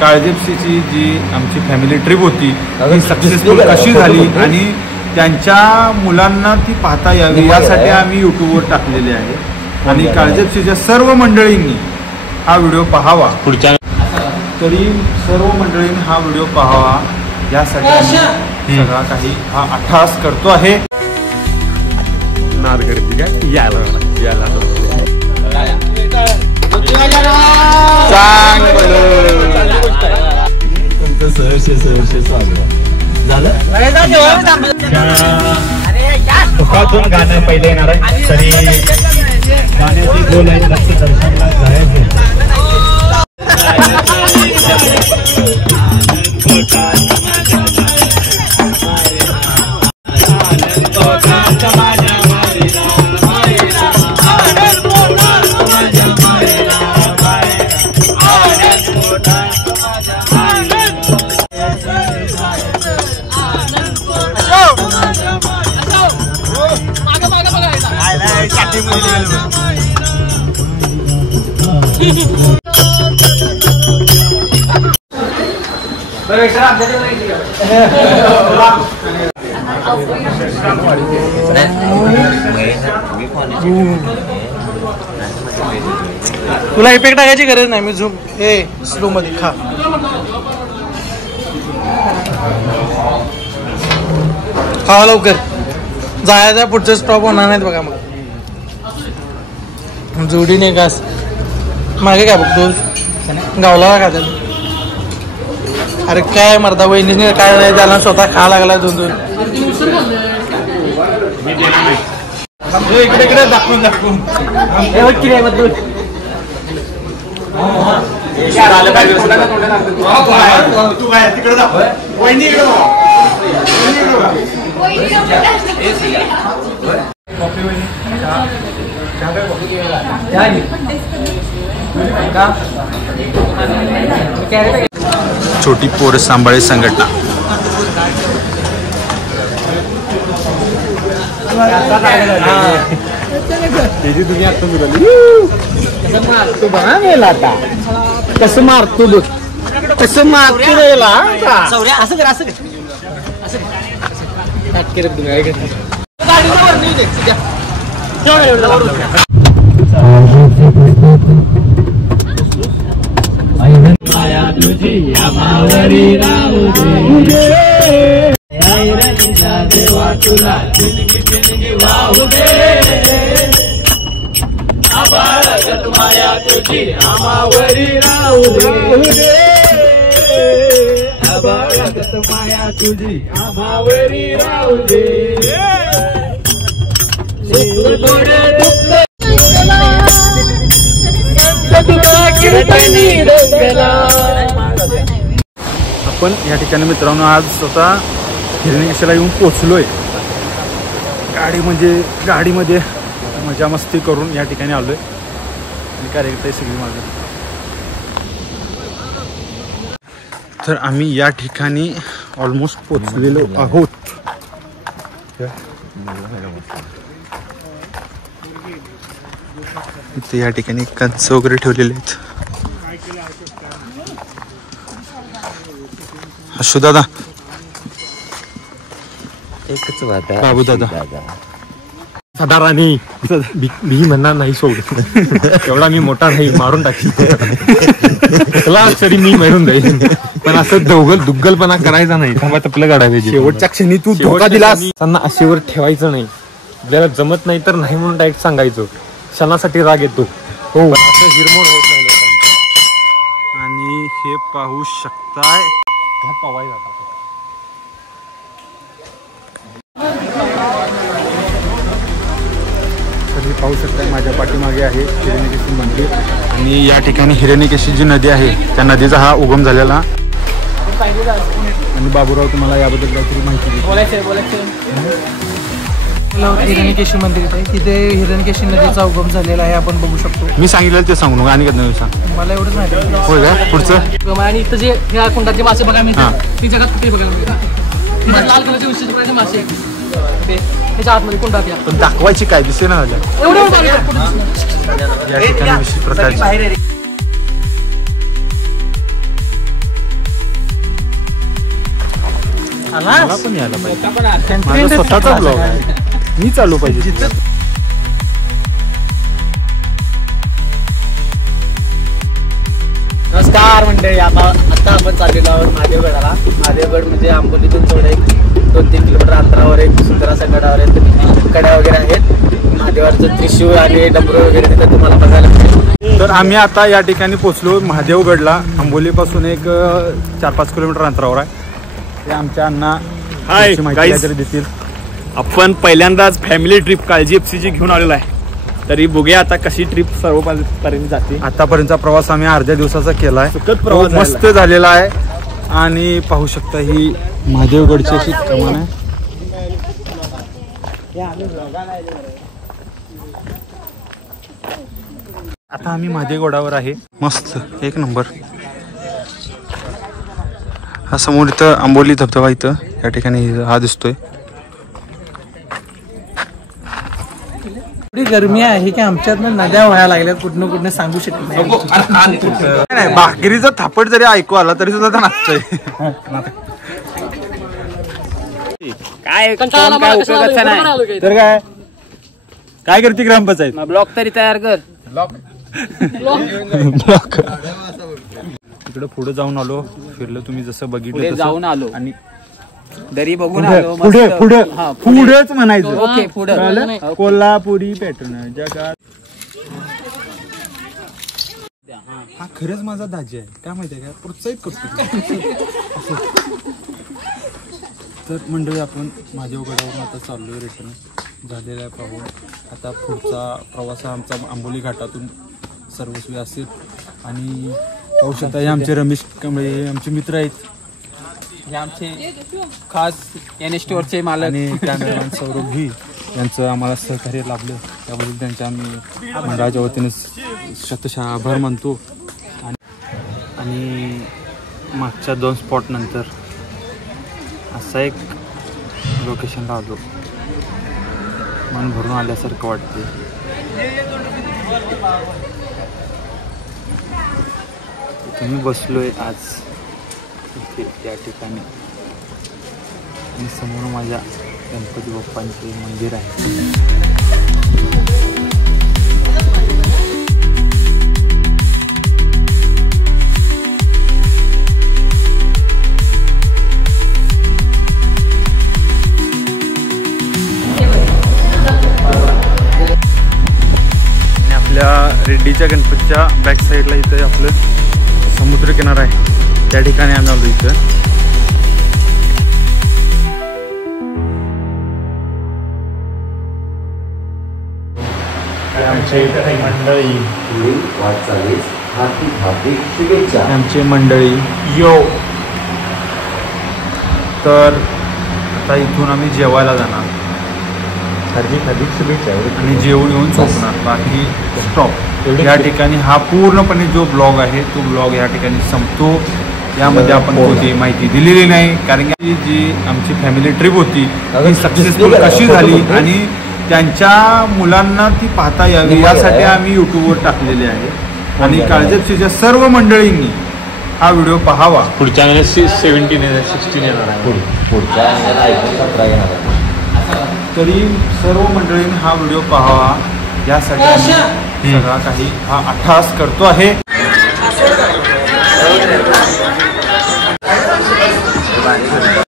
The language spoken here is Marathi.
काळजेपशीची जी आमची फॅमिली ट्रिप होती ती सक्सेसफुल कशी झाली आणि त्यांच्या मुलांना ती पाहता यावी यासाठी आम्ही यूट्यूबवर टाकलेले आहे आणि काळजेपशीच्या सर्व मंडळींनी हा व्हिडिओ पाहावा पुढच्या तरी सर्व मंडळींनी हा व्हिडिओ पाहावा यासाठी आम्ही सगळा काही हा अट्टहास करतो आहे. सहर्ष स्वागत झालं. गाणं पहिले येणार आहे तरी गाण्याची गोल आहे दर्शनाला जायचं. तुला इफेक्ट टाकायची गरज नाही. मी झूम हे स्लो मध्ये खा. खावा लवकर जायचा पुढचा स्टॉप होणार नाहीत बघा. मग जोडीने घास मागे काय बघतो गावला का त्याला. अरे काय मर्दा वहिनीने काय नाही त्याला स्वतः खा लागला 2-2. इकडे इकडे दाखवून दाखवून तू काय तिकडे दाखव वहिनी इकडे छोटी पोर सांभाळे संघटना. तुम्ही आता कसं मारतो बघा मेला आता. कसं मारतो बघ कसं मारतो मेला असं कर असं माया तुझी आमावरी राहू दे. माया तुझी आमावरी राहू दे. आपण या ठिकाणी मित्रांनो आज स्वतः हिरण्यकेशीला येऊन पोचलोय. गाडीमध्ये मजा मस्ती करून या ठिकाणी आलोय आणि कार्यकर्ते सगळी माझं. तर आम्ही या ठिकाणी ऑलमोस्ट पोचलेलो आहोत. इथे या ठिकाणी कंच वगैरे ठेवलेले आहेत. अशू दादा एकच बात आहे बाबू दादा साधाराणी मी म्हणणार नाही सोड. एवढा मी मोठा नाही मारून टाकील त्याला तरी मी मिळून जाईल पण असं दुग्गलपणा करायचा नाही. थांबा तपलं काढावे. शेवटच्या क्षणी तू धोका दिलास. त्यांना अशीवर ठेवायचं नाही. आपल्याला जमत नाही तर नाही म्हणून डायरेक्ट सांगायचं. क्षणासाठी राग येतो हो असं हिरमोड होत नाही लोकांना. आणि हे पाहू शकताय पवाय जातात. हे पाहू शकताय माझ्या पाठीमागे आहे हिरण्यकेशी मंदिर आणि या ठिकाणी हिरण्यकेशी जी नदी आहे त्या नदीचा हा उगम झालेला. आणि बाबूराव तुम्हाला याबद्दल काहीतरी माहिती हिरण्यकेशी मंदिर आहे. तिथे हिरण्यकेशी नदीचा उगम झालेला आहे आपण बघू शकतो. मी सांगितलं ते सांगू नका आणि काय सांग मला एवढंच माहिती आहे. होय का पुढचं. आणि इथं जे ह्या कुंडातले मासे बघा मिळतात ती जगात कुठे बघायला मिळतात. लाल कलरचे विशेष प्रकारचे मासे त्याच्या आतमध्ये कुंडात या पण दाखवायची काय दिसे ना झाल्या या ठिकाणी विशेष प्रकारचे आला मला पण यायला पाहिजे. माझा स्वतःचा ब्लॉग आहे, मी चालू पाहिजे. नमस्कार मंडळी, आता आपण चाललेलो आहोत महादेवगडाला. महादेवगड म्हणजे आंबोलीतून थोडं 2-3 किलोमीटर अंतरावर एक सुंदर असा गडावर आहे. कड्या वगैरे आहेत, महादेवाचं त्रिशूळ आणि डमरू वगैरे तिथं तुम्हाला बघायला मिळेल. तर आम्ही आता या ठिकाणी पोहोचलो महादेवगडला. आंबोलीपासून एक 4-5 किलोमीटर अंतरावर आहे. ते आमच्या अण्णा हाय माहिती guys. काहीतरी देतील. आपण पहिल्यांदाच फॅमिली ट्रिप काळजी एफसीची घेऊन आलेलो आहे. तरी बघूया आता कशी ट्रिप सर्वपर्यंत जाते. आतापर्यंतचा प्रवास आम्ही अर्ध्या दिवसाचा केलाय. सुखद प्रवास खूप मस्त झालेला आहे. आणि पाहू शकता ही महादेवगडची अशी कमान आहे. आता आम्ही महादेवगडावर आहे. मस्त एक नंबर. हा समोर इथं आंबोली धबधबा इथं या ठिकाणी हा दिसतोय. एवढी गरमी आहे की आमच्यात नद्या व्हायला लागल्या, कुठनं सांगू शकत नाही. नाही भाकरीचा थापट जरी ऐकू आला तरी सुद्धा ते नाचतोय. काय उपयोगाचं नाही तर काय करते ग्रामपंचायत? ब्लॉक तरी तयार कर. इकडे पुढे जाऊन आलो, फिरलो. तुम्ही जसं बघितलं पुढे तसं. जाऊन आलो आणि दरी बघून आलो. पुढे मस्त. पुढे हा, पुढेच म्हणायचं. ओके पुढे कळलं? कोल्हापुरी पॅटर्न जगात. हा खरंच माझा दाजी आहे, काय माहितीये का, प्रोत्साहित करतो. तर मंडळी आपण महादेवगडावरून आता चाललोय रिटर्न झालेला आहे. पाहून आता पुढचा प्रवास हा आमचा आंबोली घाटातून सर्वस्वी असेल. आणि पाहू शकता हे आमचे रमेश कांबळे आमचे मित्र आहेत. हे आमचे खास एन स्टोअरचे मालक आणि कॅमेरामॅन सौरभ भी यांचं आम्हाला सहकार्य लाभलं, त्याबद्दल त्यांच्या आम्ही मंडळाच्या वतीने शतशः आभार मानतो. आणि मागच्या 2 स्पॉट नंतर असा एक लोकेशनला आलो, मन भरून आल्यासारखं वाटते. मी बसलोय आज इथे त्या ठिकाणी आणि समोर माझ्या गणपती बाप्पांचे मंदिर आहे. रेड्डीच्या गणपतीच्या बॅक साईडला इथं आपलं समुद्र किनारा आहे, त्या ठिकाणी आम्ही आलो. इथं आमची मंडळी यो. तर आता इथून आम्ही जेवायला जाणार आणि जेवून येऊन झोपणार. बाकी स्टॉप या ठिकाणी. हा पूर्णपणे जो ब्लॉग आहे तो ब्लॉग या ठिकाणी संपतो. यामध्ये आपण कोणतीही माहिती दिलेली नाही, कारण की जी आमची फॅमिली ट्रिप होती ती सक्सेसफुल कशी झाली आणि त्यांच्या मुलांना ती पाहता यावी यासाठी आम्ही यूट्यूबवर टाकलेले आहे. आणि काळजेपशीच्या सर्व मंडळींनी हा व्हिडिओ पाहावा. पुढच्या 16 येणार आहे. तरी सर्व मंडळींनी हा व्हिडिओ पाहावा यासाठी आम्ही सगळा काही हा अट्टहास करतो आहे.